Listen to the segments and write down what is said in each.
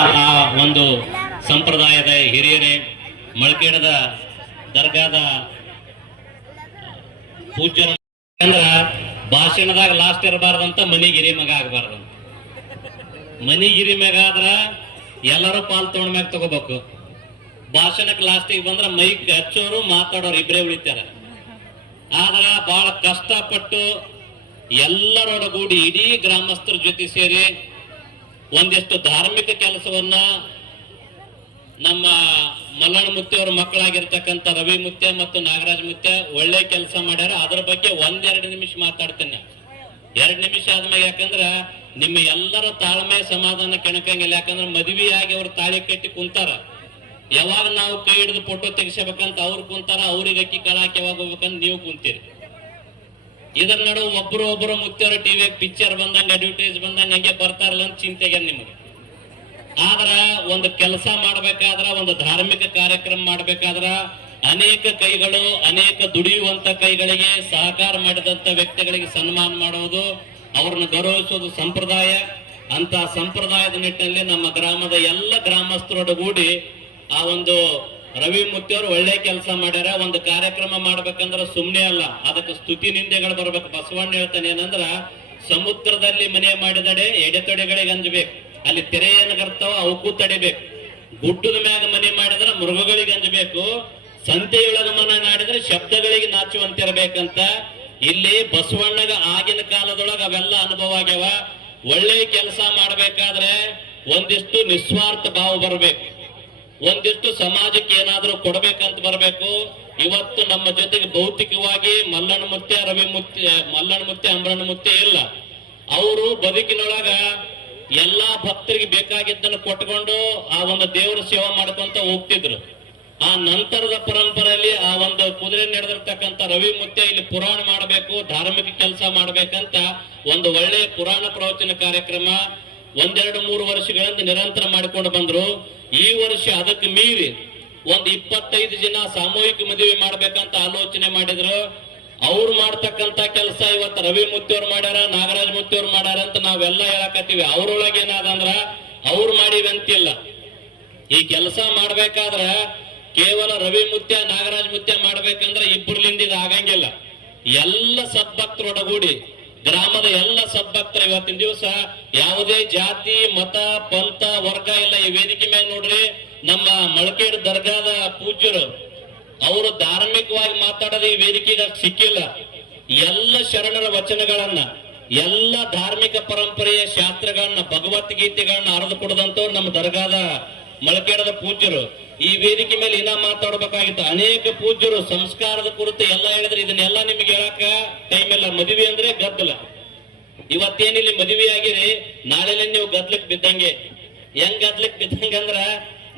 ಆ ಒಂದು ಸಂಪ್ರದಾಯದ ಹಿರಿಯರೇ, ಮಳಕೇಡದ ದರ್ಗಾದ ಪೂಜ್ಯರ ಅಂದ್ರ ಭಾಷಣದಾಗ ಲಾಸ್ಟ್ ಇರಬಾರ್ದಂತ ಮನಿಗಿರಿ ಮಗ ಆಗಬಾರ್ದಂತ ಮನಿಗಿರಿ ಮ್ಯಾಗ ಆದ್ರ ಎಲ್ಲರೂ ಪಾಲ್ ತಗೊಂಡ್ ಮ್ಯಾಗ ತಗೋಬೇಕು. ಭಾಷಣಕ್ಕೆ ಲಾಸ್ಟಿಗೆ ಬಂದ್ರ ಮೈಕ್ ಹಚ್ಚೋರು, ಮಾತಾಡೋರು ಇಬ್ರೇ ಉಳಿತಾರ. ಆದ್ರ ಬಹಳ ಕಷ್ಟಪಟ್ಟು ಎಲ್ಲರೊಡಗೂಡಿ ಇಡೀ ಗ್ರಾಮಸ್ಥರ ಜೊತೆ ಸೇರಿ ಒಂದಿಷ್ಟು ಧಾರ್ಮಿಕ ಕೆಲಸವನ್ನ ನಮ್ಮ ಮಲ್ಲಣ್ಣ ಮುತ್ಯ ಅವ್ರ ಮಕ್ಕಳಾಗಿರ್ತಕ್ಕಂಥ ರವಿ ಮುತ್ಯ ಮತ್ತು ನಾಗರಾಜ್ ಮುತ್ಯ ಒಳ್ಳೆ ಕೆಲಸ ಮಾಡ್ಯಾರ. ಅದ್ರ ಬಗ್ಗೆ ಒಂದೆರಡು ನಿಮಿಷ ಮಾತಾಡ್ತೇನೆ. ಎರಡು ನಿಮಿಷ ಆದ್ಮೇಲೆ ಯಾಕಂದ್ರ ನಿಮ್ಮ ಎಲ್ಲರ ತಾಳ್ಮೆ ಸಮಾಧಾನ ಕೆಣಕಂಗಿಲ್ಲ. ಯಾಕಂದ್ರ ಮದುವೆಯಾಗಿ ಅವ್ರು ತಾಳಿ ಕಟ್ಟಿ ಕುಂತಾರ. ಯಾವಾಗ ನಾವು ಕೈ ಹಿಡಿದು ಫೋಟೋ ತೆಗಿಸಬೇಕಂತ ಅವ್ರು ಕುಂತಾರ, ಅವ್ರಿಗೆ ಅಕ್ಕಿ ಕಾಳಾಕಿ ಯಾವಾಗ ಹೋಗ್ಬೇಕಂತ ನೀವು ಕುಂತೀರಿ. ಇದರ ನಡು ಒಬ್ರು ಒಬ್ರು ಮುತ್ಯವ್ರ ಟಿವಿ ಪಿಕ್ಚರ್ ಬಂದಂಗ ಅಡ್ವರ್ಟೈಸ್ ಬಂದಂಗ ಹಂಗೆ ಬರ್ತಾರಲ್ಲ ಅಂತ ಚಿಂತೆಗೆ ನಿಮಗೆ. ಆದ್ರ ಒಂದು ಕೆಲಸ ಮಾಡ್ಬೇಕಾದ್ರ, ಒಂದು ಧಾರ್ಮಿಕ ಕಾರ್ಯಕ್ರಮ ಮಾಡ್ಬೇಕಾದ್ರ ಅನೇಕ ಕೈಗಳು, ಅನೇಕ ದುಡಿಯುವಂತ ಕೈಗಳಿಗೆ ಸಹಕಾರ ಮಾಡಿದಂತ ವ್ಯಕ್ತಿಗಳಿಗೆ ಸನ್ಮಾನ ಮಾಡುವುದು ಅವ್ರನ್ನ ಗೌರವಿಸುವುದು ಸಂಪ್ರದಾಯ. ಅಂತ ಸಂಪ್ರದಾಯದ ನಿಟ್ಟಿನಲ್ಲಿ ನಮ್ಮ ಗ್ರಾಮದ ಎಲ್ಲ ಗ್ರಾಮಸ್ಥರೊಡಗೂಡಿ ಆ ಒಂದು ರವಿ ಮುತ್ತಿಯವರು ಒಳ್ಳೆ ಕೆಲಸ ಮಾಡ್ಯಾರ, ಒಂದು ಕಾರ್ಯಕ್ರಮ ಮಾಡ್ಬೇಕಂದ್ರ ಸುಮ್ನೆ ಅಲ್ಲ. ಅದಕ್ಕೆ ಸ್ತುತಿ ನಿಂದೆಗಳು ಬರ್ಬೇಕು. ಬಸವಣ್ಣ ಹೇಳ್ತಾನೆ ಏನಂದ್ರ, ಸಮುದ್ರದಲ್ಲಿ ಮನೆ ಮಾಡಿದಡೆ ಎಡೆತೊಡೆಗಳಿಗೆ ಅಂಜಬೇಕು. ಅಲ್ಲಿ ತೆರೆ ಏನು ಕರ್ತಾವ ಅವಕ್ಕೂ ತಡಿಬೇಕು. ಗುಡ್ಡದ ಮ್ಯಾಗ ಮನೆ ಮಾಡಿದ್ರೆ ಮೃಗಗಳಿಗೆ ಅಂಜಬೇಕು. ಸಂತೆಯೊಳಗ ಮನೆ ಮಾಡಿದ್ರೆ ಶಬ್ದಗಳಿಗೆ ನಾಚುವಂತಿರ್ಬೇಕಂತ. ಇಲ್ಲಿ ಬಸವಣ್ಣಗ ಆಗಿನ ಕಾಲದೊಳಗ ಅವೆಲ್ಲ ಅನುಭವ ಆಗ್ಯಾವ. ಒಳ್ಳೆ ಕೆಲಸ ಮಾಡ್ಬೇಕಾದ್ರೆ ಒಂದಿಷ್ಟು ನಿಸ್ವಾರ್ಥ ಭಾವ ಬರ್ಬೇಕು. ಒಂದಿಷ್ಟು ಸಮಾಜಕ್ಕೆ ಏನಾದ್ರೂ ಕೊಡಬೇಕಂತ ಬರಬೇಕು. ಇವತ್ತು ನಮ್ಮ ಜೊತೆಗೆ ಭೌತಿಕವಾಗಿ ಮಲ್ಲಣ್ಣ ಮುತ್ತೆ ರವಿ ಮುತ್ತೆ ಮಲ್ಲಣ್ಣ ಮುತ್ತೆ ಅಂಬರಣ್ಣ ಮುತ್ತೆ ಇಲ್ಲ. ಅವರು ಬದುಕಿನೊಳಗ ಎಲ್ಲಾ ಭಕ್ತರಿಗೆ ಬೇಕಾಗಿದ್ದನ್ನು ಕೊಟ್ಕೊಂಡು ಆ ಒಂದು ದೇವರ ಸೇವೆ ಮಾಡ್ಕೊಂತ ಹೋಗ್ತಿದ್ರು. ಆ ನಂತರದ ಪರಂಪರೆಯಲ್ಲಿ ಆ ಒಂದು ಕುದುರೆ ನಡೆದಿರ್ತಕ್ಕಂಥ ರವಿ ಮುತ್ತೆ ಇಲ್ಲಿ ಪುರಾಣ ಮಾಡಬೇಕು, ಧಾರ್ಮಿಕ ಕೆಲಸ ಮಾಡ್ಬೇಕಂತ ಒಂದು ಒಳ್ಳೆಯ ಪುರಾಣ ಪ್ರವಚನ ಕಾರ್ಯಕ್ರಮ ಒಂದೆರಡು ಮೂರು ವರ್ಷಗಳಿಂದ ನಿರಂತರ ಮಾಡಿಕೊಂಡು ಬಂದ್ರು. ಈ ವರ್ಷ ಅದಕ್ಕೆ ಮೀರಿ ಒಂದ್ ಇಪ್ಪತ್ತೈದು ಜನ ಸಾಮೂಹಿಕ ಮದುವೆ ಮಾಡ್ಬೇಕಂತ ಆಲೋಚನೆ ಮಾಡಿದ್ರು. ಅವ್ರು ಮಾಡ್ತಕ್ಕಂತ ಕೆಲಸ ಇವತ್ತು ರವಿ ಮುತ್ತಿಯವ್ರು ಮಾಡ್ಯಾರ, ನಾಗರಾಜ್ ಮುತ್ತಿಯವ್ರು ಮಾಡ್ಯಾರ ಅಂತ ನಾವೆಲ್ಲ ಹೇಳಕತ್ತೀವಿ. ಅವ್ರೊಳಗೆ ಏನಾದಂದ್ರ ಅವ್ರು ಮಾಡಿವಿ ಅಂತಿಲ್ಲ. ಈ ಕೆಲಸ ಮಾಡ್ಬೇಕಾದ್ರ ಕೇವಲ ರವಿ ಮುತ್ಯ ನಾಗರಾಜ್ ಮುತ್ಯ ಮಾಡ್ಬೇಕಂದ್ರ ಇಬ್ಬರ್ಲಿಂದ ಇದು ಆಗಂಗಿಲ್ಲ. ಎಲ್ಲ ಸದ್ಭಕ್ತರೊಡಗೂಡಿ ಗ್ರಾಮದ ಎಲ್ಲ ಸದ್ಭಕ್ತರು ಇವತ್ತಿನ ದಿವಸ ಯಾವುದೇ ಜಾತಿ, ಮತ, ಪಂಥ, ವರ್ಗ ಇಲ್ಲ. ಈ ವೇದಿಕೆ ಮೇಲೆ ನೋಡ್ರಿ, ನಮ್ಮ ಮಳಕೇಡ್ ದರ್ಗಾದ ಪೂಜ್ಯರು, ಅವರು ಧಾರ್ಮಿಕವಾಗಿ ಮಾತಾಡೋದು ಈ ವೇದಿಕೆಗೆ ಸಿಕ್ಕಿಲ್ಲ. ಎಲ್ಲ ಶರಣರ ವಚನಗಳನ್ನ, ಎಲ್ಲ ಧಾರ್ಮಿಕ ಪರಂಪರೆಯ ಶಾಸ್ತ್ರಗಳನ್ನ, ಭಗವದ್ಗೀತೆಗಳನ್ನ ಅರದು ಕೊಡದಂತವ್ರು ನಮ್ಮ ದರ್ಗಾದ ಮಳಕೇಡದ ಪೂಜ್ಯರು. ಈ ವೇದಿಕೆ ಮೇಲೆ ಇನ್ನ ಮಾತಾಡ್ಬೇಕಾಗಿತ್ತು. ಅನೇಕ ಪೂಜ್ಯರು ಸಂಸ್ಕಾರದ ಕುರಿತು ಎಲ್ಲ ಹೇಳಿದ್ರೆ. ಇದನ್ನೆಲ್ಲ ನಿಮ್ಗೆ ಹೇಳಕ ಟೈಮ್ ಇಲ್ಲ. ಮದುವೆ ಅಂದ್ರೆ ಗದ್ದಲ. ಇವತ್ತೇನಿಲ್ಲಿ ಮದುವೆ ಆಗಿರಿ ನಾಳೆ ನೀವು ಗದ್ಲಕ್ ಬಿದ್ದಂಗೆ. ಹೆಂಗ್ ಗದ್ಲಕ್ ಬಿದ್ದಂಗೆ ಅಂದ್ರ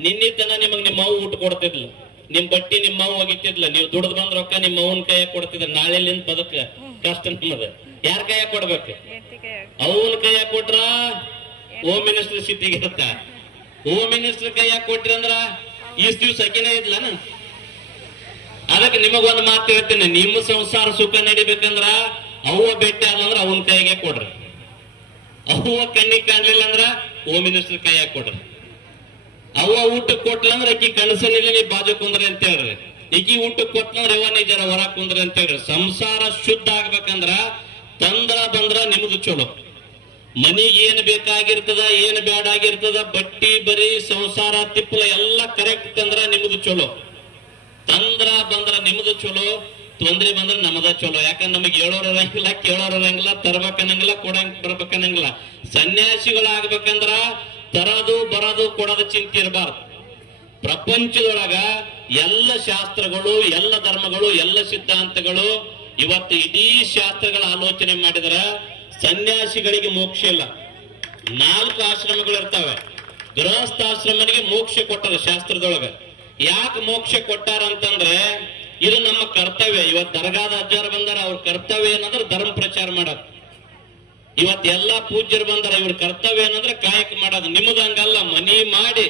ನಿನ್ನಿತನ ನಿಮಗ್ ನಿಮ್ಮ ಅವ್ವ ಊಟ ಕೊಡ್ತಿದ್ಲು. ನಿಮ್ ಬಟ್ಟಿ ನಿಮ್ಮ ಮಾವು ಒಗಿತಿದ್ಲ. ನೀವು ದುಡ್ದು ಬಂದ್ ರೊಕ್ಕ ನಿಮ್ಮ ಮಾವನ್ ಕೈಯಾಗ ಕೊಡ್ತಿದ್ರ. ನಾಳೆಲಿಂದ ಬದಕ ಕಷ್ಟ ನಿಮ್ಮದ. ಯಾರ ಕೈಯಾಗ ಕೊಡ್ಬೇಕು? ಅವನ ಕೈಯಾಗ. ಕೊಟ್ರ? ಹೋಮ್ ಮಿನಿಸ್ಟರ್ ಸಿಟ್ಟಿಗೆ ಇರುತ್ತ ಹೋಮ್ ಮಿನಿಸ್ಟರ್ ಕೈಯಾಗ ಕೊಟ್ರಿ ಅಂದ್ರ ಇಷ್ಟ ದಿವ್ಸ ಅಕ್ಕಿನೇ ಇದ್ಲನ ಅದಕ್ಕೆ ನಿಮಗೊಂದು ಮಾತು ಹೇಳ್ತೀನಿ, ನಿಮ್ಮ ಸಂಸಾರ ಸುಖ ನಡಿಬೇಕಂದ್ರ ಅವ್ವ ಭೇಟಿ ಅಲ್ಲಂದ್ರ ಅವನ ಕೈಗೆ ಕೊಡ್ರಿ. ಅವ್ವ ಕಣ್ಣಿಗೆ ಕಾಣ್ಲಿಲ್ಲ ಅಂದ್ರ ಹೋಮ್ ಮಿನಿಸ್ಟರ್ ಕೈಯಾಗ ಕೊಡ್ರಿ. ಅವ್ವ ಊಟ ಕೊಟ್ಲಂದ್ರ ಅಕ್ಕಿ ಕನಸನಿಲ್ಲ ನೀ ಬಾಜು ಕುಂದ್ರಿ ಅಂತ ಹೇಳ್ರಿ. ಈಕಿ ಊಟ ಕೊಟ್ಲಂದ್ರ ಯವ ನೀ ಜರ ಹೊರ ಕುಂದ್ರಿ ಅಂತ ಹೇಳ್ರಿ. ಸಂಸಾರ ಶುದ್ಧ ಆಗ್ಬೇಕಂದ್ರ ತಂದ್ರ ಬಂದ್ರ ನಿಮ್ದು ಚಲೋ. ಮನಿಗೆ ಏನ್ ಬೇಕಾಗಿರ್ತದ, ಏನ್ ಆಗಿರ್ತದ ಬಟ್ಟಿ, ಬರಿ ಸಂಸಾರ ತಿಪ್ಪಲ ಎಲ್ಲ ಕರೆಕ್ಟ್ ತಂದ್ರ ನಿಮ್ದು ಚಲೋ. ತಂದ್ರ ಬಂದ್ರ ನಿಮ್ದು ಚಲೋ, ತೊಂದ್ರೆ ಬಂದ್ರ ನಮದ ಚಲೋ. ಯಾಕಂದ್ರೆ ನಮಗೆ ಹೇಳೋರ್ ಇರಂಗಿಲ್ಲ, ಕೇಳೋರ್ ಇರಂಗಿಲ್ಲ ತರ್ಬೇಕನ್ನಂಗಿಲ್ಲ ಕೊಡಂಗ್ ಬರ್ಬೇಕನ್ನಂಗಿಲ್ಲ ಸನ್ಯಾಸಿಗಳಾಗ್ಬೇಕಂದ್ರ ತರದು ಬರದು ಕೊಡೋದು ಚಿಂತೆ ಇರಬಾರ್ದು. ಪ್ರಪಂಚದೊಳಗ ಎಲ್ಲ ಶಾಸ್ತ್ರಗಳು, ಎಲ್ಲ ಧರ್ಮಗಳು, ಎಲ್ಲ ಸಿದ್ಧಾಂತಗಳು ಇವತ್ತು ಇಡೀ ಶಾಸ್ತ್ರಗಳ ಆಲೋಚನೆ ಮಾಡಿದ್ರ ಸನ್ಯಾಸಿಗಳಿಗೆ ಮೋಕ್ಷ ಇಲ್ಲ. ನಾಲ್ಕು ಆಶ್ರಮಗಳು ಇರ್ತವೆ. ಗೃಹಸ್ಥಾಶ್ರಮನಿಗೆ ಮೋಕ್ಷ ಕೊಟ್ಟರು ಶಾಸ್ತ್ರದೊಳಗೆ. ಯಾಕೆ ಮೋಕ್ಷ ಕೊಟ್ಟಾರ ಅಂತಂದ್ರೆ ಇದು ನಮ್ಮ ಕರ್ತವ್ಯ. ಇವತ್ ದರ್ಗಾದ ಅಜ್ಜಾರ ಬಂದಾರ, ಅವ್ರ ಕರ್ತವ್ಯ ಏನಂದ್ರೆ ಧರ್ಮ ಪ್ರಚಾರ ಮಾಡೋದು. ಇವತ್ ಎಲ್ಲಾ ಪೂಜ್ಯರು ಬಂದಾರ, ಇವ್ರ ಕರ್ತವ್ಯ ಏನಂದ್ರೆ ಕಾಯಕ ಮಾಡೋದು. ನಿಮ್ದ ಹಂಗಲ್ಲ, ಮನಿ ಮಾಡಿ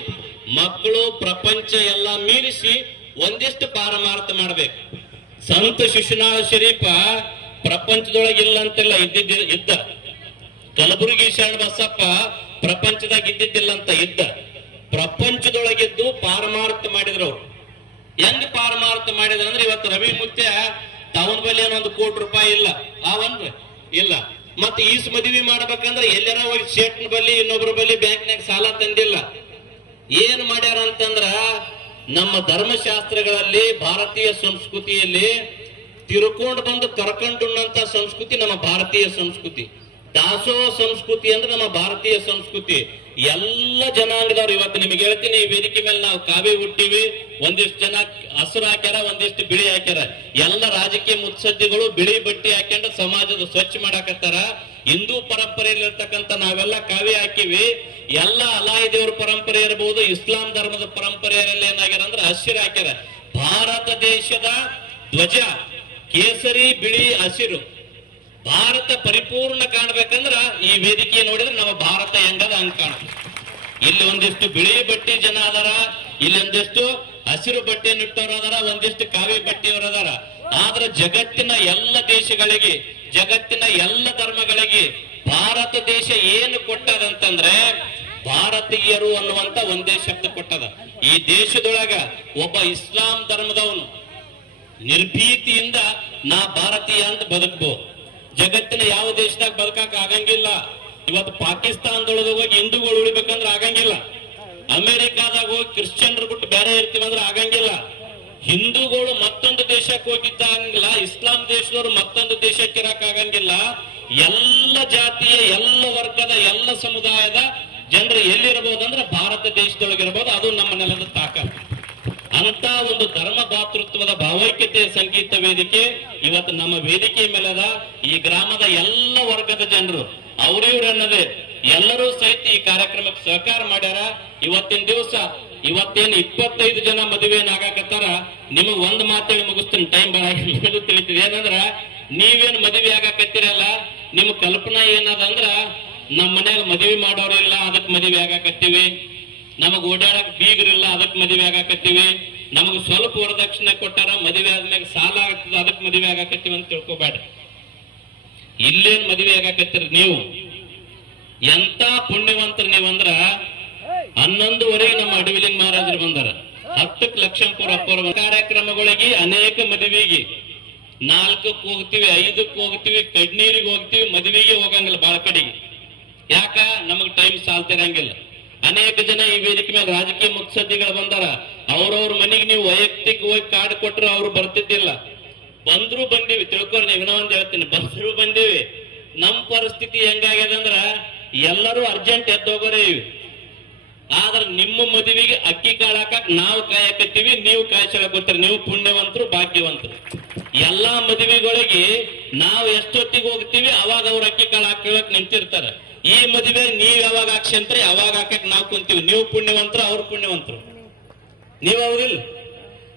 ಮಕ್ಕಳು, ಪ್ರಪಂಚ ಎಲ್ಲ ಮೀರಿಸಿ ಒಂದಿಷ್ಟು ಪಾರಮಾರ್ಥ ಮಾಡ್ಬೇಕು. ಸಂತ ಶಿಶುನಾಳ ಶರೀಫ ಪ್ರಪಂಚದೊಳಗೆ ಇಲ್ಲ ಅಂತಿಲ್ಲ ಇದ್ದಿದ್ದ ಇದ್ದ. ಕಲಬುರಗಿ ಶರಣ ಬಸಪ್ಪ ಪ್ರಪಂಚದಾಗ ಇದ್ದಿದ್ದಿಲ್ಲ ಅಂತ ಇದ್ದ. ಪ್ರಪಂಚದೊಳಗಿದ್ದು ಪಾರಮಾರ್ಥ ಮಾಡಿದ್ರು ಅವ್ರು. ಹೆಂಗ್ ಪಾರಮಾರ್ಥ ಮಾಡಿದ್ರ ಅಂದ್ರೆ ಇವತ್ತು ರವಿ ಮುತ್ಯ ತವನ್ ಬಲ್ಲಿ ಏನೊಂದು ಕೋಟಿ ರೂಪಾಯಿ ಇಲ್ಲ. ಆ ಒಂದು ಇಲ್ಲ. ಮತ್ತೆ ಈಸ್ ಮದುವೆ ಮಾಡ್ಬೇಕಂದ್ರೆ ಎಲ್ಲಾರ ಹೋಗಿ ಶೇಟ್ನ ಬಲ್ಲಿ ಇನ್ನೊಬ್ರ ಬಲ್ಲಿ ಬ್ಯಾಂಕ್ನಾಗ ಸಾಲ ತಂದಿಲ್ಲ. ಏನ್ ಮಾಡ್ಯಾರ ಅಂತಂದ್ರ ನಮ್ಮ ಧರ್ಮಶಾಸ್ತ್ರಗಳಲ್ಲಿ, ಭಾರತೀಯ ಸಂಸ್ಕೃತಿಯಲ್ಲಿ ತಿರ್ಕೊಂಡು ಬಂದು ಕರ್ಕೊಂಡುಣ್ಣಂತ ಸಂಸ್ಕೃತಿ ನಮ್ಮ ಭಾರತೀಯ ಸಂಸ್ಕೃತಿ. ದಾಸೋ ಸಂಸ್ಕೃತಿ ಅಂದ್ರೆ ನಮ್ಮ ಭಾರತೀಯ ಸಂಸ್ಕೃತಿ. ಎಲ್ಲ ಜನಾಂಗದವ್ರು ಇವತ್ತು ನಿಮಗೆ ಹೇಳ್ತೀನಿ, ಈ ವೇದಿಕೆ ಮೇಲೆ ನಾವು ಕಾವಿ ಹುಟ್ಟಿವಿ, ಒಂದಿಷ್ಟು ಜನ ಹಸಿರು ಹಾಕ್ಯಾರ, ಒಂದಿಷ್ಟು ಬಿಳಿ ಹಾಕ್ಯಾರ. ಎಲ್ಲ ರಾಜಕೀಯ ಮುತ್ಸದ್ದಿಗಳು ಬಿಳಿ ಬಟ್ಟೆ ಹಾಕೊಂಡು ಸಮಾಜದ ಸ್ವಚ್ಛ ಮಾಡಾಕತ್ತಾರ. ಹಿಂದೂ ಪರಂಪರೆಯಲ್ಲಿ ಇರ್ತಕ್ಕಂಥ ನಾವೆಲ್ಲ ಕಾವಿ ಹಾಕಿವಿ. ಎಲ್ಲ ಅಲಾಯಿ ದೇವ್ರ ಪರಂಪರೆ ಇರಬಹುದು ಇಸ್ಲಾಂ ಧರ್ಮದ ಪರಂಪರೆಯಲ್ಲಿ ಏನಾಗ್ಯಾರ ಅಂದ್ರೆ ಹಸಿರು ಹಾಕ್ಯಾರ. ಭಾರತ ದೇಶದ ಧ್ವಜ ಕೇಸರಿ, ಬಿಳಿ, ಹಸಿರು. ಭಾರತ ಪರಿಪೂರ್ಣ ಕಾಣ್ಬೇಕಂದ್ರ ಈ ವೇದಿಕೆ ನೋಡಿದ್ರೆ ನಮ್ಮ ಭಾರತ ಹೆಂಗದ ಅಂತ ಕಾಣುತ್ತೆ. ಇಲ್ಲಿ ಒಂದಿಷ್ಟು ಬಿಳಿ ಬಟ್ಟೆ ಜನ ಅದಾರ, ಇಲ್ಲಿ ಒಂದಿಷ್ಟು ಹಸಿರು ಬಟ್ಟೆ ನಿಟ್ಟವ್ರು ಅದಾರ ಒಂದಿಷ್ಟು ಕಾವಿ ಬಟ್ಟೆಯವರು ಅದಾರ ಆದ್ರೆ ಜಗತ್ತಿನ ಎಲ್ಲ ದೇಶಗಳಿಗೆ, ಜಗತ್ತಿನ ಎಲ್ಲ ಧರ್ಮಗಳಿಗೆ ಭಾರತ ದೇಶ ಏನು ಕೊಟ್ಟದಂತಂದ್ರೆ ಭಾರತೀಯರು ಅನ್ನುವಂತ ಒಂದೇ ಶಬ್ದ ಕೊಟ್ಟದ. ಈ ದೇಶದೊಳಗ ಒಬ್ಬ ಇಸ್ಲಾಂ ಧರ್ಮದವನು ನಿರ್ಭೀತಿಯಿಂದ ನಾ ಭಾರತೀಯ ಅಂತ ಬದುಕಬಹುದು ಜಗತ್ತಿನ ಯಾವ ದೇಶದಾಗ ಬದುಕಕ್ ಆಗಂಗಿಲ್ಲ. ಇವತ್ತು ಪಾಕಿಸ್ತಾನದೊಳಗ ಹೋಗಿ ಹಿಂದೂಗಳು ಉಳಿಬೇಕಂದ್ರೆ ಆಗಂಗಿಲ್ಲ. ಅಮೆರಿಕಾದಾಗ ಹೋಗಿ ಕ್ರಿಶ್ಚಿಯನ್ರು ಬಿಟ್ಟು ಬೇರೆ ಇರ್ತೀವಂದ್ರ ಆಗಂಗಿಲ್ಲ. ಹಿಂದೂಗಳು ಮತ್ತೊಂದು ದೇಶಕ್ಕೆ ಹೋಗಿದ್ದಾಗಿಲ್ಲ ಇಸ್ಲಾಂ ದೇಶದವರು ಮತ್ತೊಂದು ದೇಶಕ್ಕೆ ಇರಕ್ ಆಗಂಗಿಲ್ಲ. ಎಲ್ಲ ಜಾತಿಯ, ಎಲ್ಲ ವರ್ಗದ, ಎಲ್ಲ ಸಮುದಾಯದ ಜನರು ಎಲ್ಲಿರಬಹುದಂದ್ರೆ ಭಾರತ ದೇಶದೊಳಗಿರಬಹುದು ಅದು ನಮ್ಮ ನೆಲದ ತಾಕತ್ತು ಅಂತ ಒಂದು ಧರ್ಮ ಭಾತೃತ್ವದ ಭಾವೈಕ್ಯತೆ ಸಂಗೀತ ವೇದಿಕೆ ಇವತ್ತು ನಮ್ಮ ವೇದಿಕೆ ಮೇಲದ ಈ ಗ್ರಾಮದ ಎಲ್ಲ ವರ್ಗದ ಜನರು ಅವ್ರಿವ್ರನ್ನದೇ ಎಲ್ಲರೂ ಸಹಿತ ಈ ಕಾರ್ಯಕ್ರಮಕ್ಕೆ ಸಹಕಾರ ಮಾಡ್ಯಾರ. ಇವತ್ತಿನ ದಿವಸ ಇವತ್ತೇನು ಇಪ್ಪತ್ತೈದು ಜನ ಮದುವೆನ ಆಗಾಕತ್ತಾರ ನಿಮಗ್ ಒಂದ್ ಮಾತೇಳಿ ಮುಗಿಸ್ತೀನಿ ಟೈಮ್ ಬಹಳ ನಿಮಗೂ ತಿಳಿತಿದೆ. ಏನಂದ್ರ, ನೀವೇನ್ ಮದುವೆ ಆಗಾಕತ್ತಿರಲ್ಲ, ನಿಮ್ ಕಲ್ಪನಾ ಏನದಂದ್ರ ನಮ್ಮ ಮನೇಲಿ ಮದುವೆ ಮಾಡೋರಿಲ್ಲ ಅದಕ್ಕೆ ಮದುವೆ ಆಗಾಕತ್ತೀವಿ. ನಮಗ್ ಓಡಾಡಕ್ ಬೀಗರಿಲ್ಲ, ಅದಕ್ ಮದುವೆ ಆಗಾಕತ್ತೀವಿ. ನಮಗ್ ಸ್ವಲ್ಪ ವರದಕ್ಷಿಣೆ ಕೊಟ್ಟಾರ ಮದುವೆ ಆದ್ಮ್ಯಾಗ ಸಾಲ ಆಗ್ತದ, ಅದಕ್ ಮದುವೆ ಆಗಾಕತ್ತೀವಿ ಅಂತ ತಿಳ್ಕೊಬೇಡ. ಇಲ್ಲೇನ್ ಮದುವೆ ಆಗಾಕತ್ತೀರಿ ನೀವು? ಎಂತ ಪುಣ್ಯವಂತರು ನೀವಂದ್ರ ಹನ್ನೊಂದುವರೆಗೆ ನಮ್ಮ ಅಡವಿಲಿನ ಮಹಾರಾಜರು ಬಂದಾರ. ಹತ್ತಕ್ಕೆ ಲಕ್ಷಂಪುರ ಅಪ್ಪರ ಕಾರ್ಯಕ್ರಮಗಳಿಗೆ ಅನೇಕ ಮದುವೆಗೆ. ನಾಲ್ಕಕ್ಕೆ ಹೋಗ್ತೀವಿ ಐದಕ್ಕೆ ಹೋಗ್ತೀವಿ ಕಡ್ನೀರಿಗೆ ಹೋಗ್ತೀವಿ, ಮದುವೆಗೆ ಹೋಗಂಗಿಲ್ಲ ಬಾಳ ಕಡೆಗೆ. ಯಾಕ? ನಮಗ್ ಟೈಮ್ ಸಾಲ್ತಿರಂಗಿಲ್ಲ. ಅನೇಕ ಜನ ಈ ವೇದಿಕೆ ಮೇಲೆ ರಾಜಕೀಯ ಮುತ್ಸದ್ದಿಗಳು ಬಂದಾರ. ಅವ್ರವ್ರ ಮನೆಗೆ ನೀವು ವೈಯಕ್ತಿಕವಾಗಿ ಕಾರ್ಡ್ ಕೊಟ್ರೆ ಅವ್ರು ಬರ್ತಿದ್ದಿಲ್ಲ. ಬಂದ್ರು ಬಂದಿವಿ. ತಿಳ್ಕೊರಿ ನೀವು ಏನೋ ಒಂದ್ ಹೇಳ್ತೀನಿ. ಬಂದ್ರು ಬಂದಿವಿ. ನಮ್ ಪರಿಸ್ಥಿತಿ ಹೆಂಗಾಗ್ಯದ ಅಂದ್ರ, ಎಲ್ಲರೂ ಅರ್ಜೆಂಟ್ ಎದ್ದೋಗೋರೇ ಇವಿ. ಆದ್ರೆ ನಿಮ್ಮ ಮದುವೆಗೆ ಅಕ್ಕಿ ಕಾಳು ಹಾಕಕ್ ನಾವು ಕಾಯಕತ್ತೀವಿ ನೀವು ಕಾಯಿಸಕತ್ತೀರಿ ನೀವು ಪುಣ್ಯವಂತರು, ಭಾಗ್ಯವಂತರು. ಎಲ್ಲಾ ಮದುವೆಗಳಿಗೆ ನಾವು ಎಷ್ಟೊತ್ತಿಗೆ ಹೋಗ್ತೀವಿ, ಅವಾಗ ಅವ್ರ ಅಕ್ಕಿ ಕಾಳು ಹಾಕಕ್ ನಿಂತಿರ್ತಾರೆ. ಈ ಮದುವೆ ನೀವ್ ಯಾವಾಗ ಹಾಕ್ಸಂತ್ರಿ ಯಾವಾಗ ಹಾಕಕ್ ನಾವು ಕುಂತೀವಿ. ನೀವು ಪುಣ್ಯವಂತರು, ಅವ್ರು ಪುಣ್ಯವಂತರು. ನೀವ್ ಹೌದಿಲ್ಲ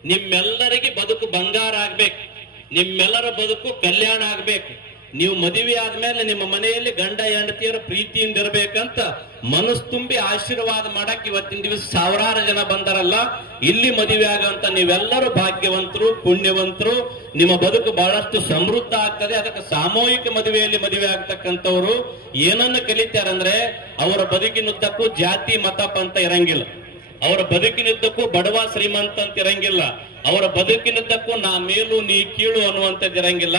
ನಿಮ್ಮೆಲ್ಲರಿಗೆ ಬದುಕು ಬಂಗಾರ ಆಗ್ಬೇಕು. ನಿಮ್ಮೆಲ್ಲರ ಬದುಕು ಕಲ್ಯಾಣ ಆಗ್ಬೇಕು. ನೀವು ಮದುವೆ ಆದ್ಮೇಲೆ ನಿಮ್ಮ ಮನೆಯಲ್ಲಿ ಗಂಡ ಹೆಂಡತಿಯರ ಪ್ರೀತಿಯಿಂದ ಇರಬೇಕಂತ ಮನಸ್ಸು ತುಂಬಿ ಆಶೀರ್ವಾದ ಮಾಡಕ್ ಇವತ್ತಿನ ದಿವಸ ಸಾವಿರಾರು ಜನ ಬಂದಾರಲ್ಲ, ಇಲ್ಲಿ ಮದುವೆ ಆಗಂತ ನೀವೆಲ್ಲರೂ ಭಾಗ್ಯವಂತರು, ಪುಣ್ಯವಂತರು. ನಿಮ್ಮ ಬದುಕು ಬಹಳಷ್ಟು ಸಮೃದ್ಧ ಆಗ್ತದೆ. ಅದಕ್ಕೆ ಸಾಮೂಹಿಕ ಮದುವೆಯಲ್ಲಿ ಮದುವೆ ಆಗ್ತಕ್ಕಂಥವ್ರು ಏನನ್ನು ಕಲಿತಾರಂದ್ರೆ, ಅವರ ಬದುಕಿನುದ್ದಕ್ಕೂ ಜಾತಿ, ಮತ, ಪಂಥ ಇರಂಗಿಲ್ಲ. ಅವರ ಬದುಕಿನುದ್ದಕ್ಕೂ ಬಡವ, ಶ್ರೀಮಂತ ಅಂತ ಇರಂಗಿಲ್ಲ. ಅವರ ಬದುಕಿನುದ್ದಕ್ಕೂ ನಾ ಮೇಲು, ನೀ ಕೀಳು ಅನ್ನುವಂಥದ್ದು ಇರಂಗಿಲ್ಲ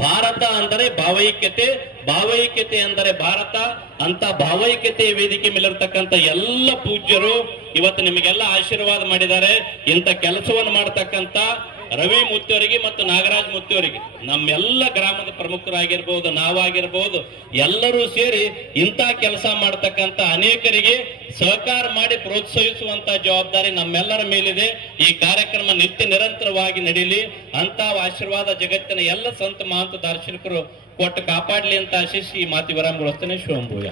ಭಾರತ ಅಂದರೆ ಭಾವೈಕ್ಯತೆ ಭಾವೈಕ್ಯತೆ ಅಂದರೆ ಭಾರತ, ಅಂತ ಭಾವೈಕ್ಯತೆ ವೇದಿಕೆ ಮೇಲಿರ್ತಕ್ಕಂಥ ಎಲ್ಲ ಪೂಜ್ಯರು ಇವತ್ತು ನಿಮಗೆಲ್ಲ ಆಶೀರ್ವಾದ ಮಾಡಿದ್ದಾರೆ. ಇಂಥ ಕೆಲಸವನ್ನು ಮಾಡ್ತಕ್ಕಂಥ ರವಿ ಮುತ್ತಿಯವರಿಗೆ ಮತ್ತು ನಾಗರಾಜ್ ಮುತ್ತಿಯವರಿಗೆ ನಮ್ಮೆಲ್ಲ ಗ್ರಾಮದ ಪ್ರಮುಖರಾಗಿರ್ಬೋದು, ನಾವಾಗಿರ್ಬೋದು, ಎಲ್ಲರೂ ಸೇರಿ ಇಂಥ ಕೆಲಸ ಮಾಡ್ತಕ್ಕಂಥ ಅನೇಕರಿಗೆ ಸಹಕಾರ ಮಾಡಿ ಪ್ರೋತ್ಸಾಹಿಸುವಂತ ಜವಾಬ್ದಾರಿ ನಮ್ಮೆಲ್ಲರ ಮೇಲಿದೆ. ಈ ಕಾರ್ಯಕ್ರಮ ನಿತ್ಯ ನಿರಂತರವಾಗಿ ನಡೀಲಿ. ಅಂತ ಆಶೀರ್ವಾದ ಜಗತ್ತಿನ ಎಲ್ಲ ಸಂತ ಮಹಂತ ದಾರ್ಶನಿಕರು ಕೊಟ್ಟು ಕಾಪಾಡಲಿ ಅಂತ ಆಶಿಸಿ ಈ ಮಾತಿ ವಿರಾಮಗೊಳಿಸ್ತೇನೆ. ಶಿವಂಭೂಯ